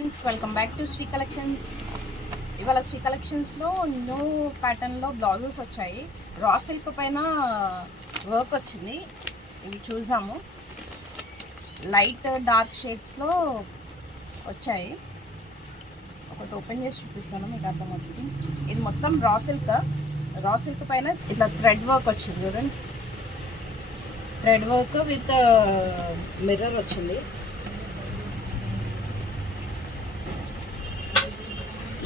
Friends, welcome back to Sri Collections. ఇవాళ శ్రీ కలెక్షన్స్లో new ప్యాటర్న్లో బ్లౌజెస్ వచ్చాయి. రా సిల్క్ పైన వర్క్ వచ్చింది. ఇవి చూద్దాము. లైట్ డార్క్ షేడ్స్లో వచ్చాయి. ఒకటి ఓపెన్ చేసి చూపిస్తాను, మీకు అర్థమవుతుంది. ఇది మొత్తం రా సిల్క్ పైన ఇట్లా థ్రెడ్ వర్క్ వచ్చింది చూడండి. థ్రెడ్ వర్క్ విత్ మిర్రర్ వచ్చింది.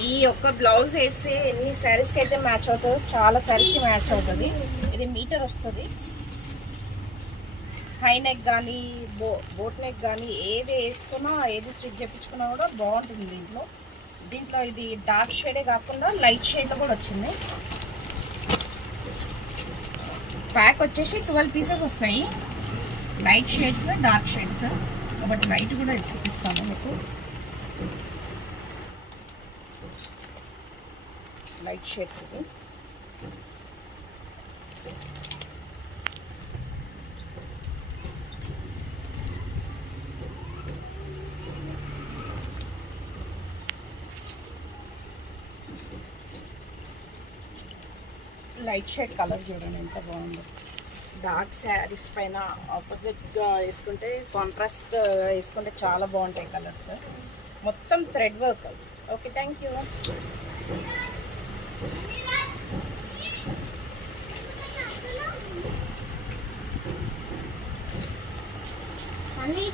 ఈ ఒక్క బ్లౌజ్ వేస్తే ఎన్ని శారీస్కి అయితే మ్యాచ్ అవుతుందో, చాలా శారీస్కి మ్యాచ్ అవుతుంది. ఇది మీటర్ వస్తుంది. హై నెక్ కానీ బోట్ నెక్ కానీ ఏది వేసుకున్నా, ఏది స్టిచ్ చేయించుకున్నా కూడా బాగుంటుంది. దీంట్లో ఇది డార్క్ షేడే కాకుండా లైట్ షేడ్లో కూడా వచ్చింది. ప్యాక్ వచ్చేసి 12 పీసెస్ వస్తాయి. Light shades, dark shades. కాబట్టి లైట్ కూడా చూపిస్తాను మీకు. లైట్ షేడ్స్ ఇది. లైట్ షేడ్ కలర్ చూడండి ఎంత బాగుందో. డార్క్ శారీస్ పైన ఆపోజిట్గా వేసుకుంటే, కాంట్రాస్ట్ వేసుకుంటే చాలా బాగుంటాయి కలర్స్. మొత్తం thread work. Okay, thank you. Honey.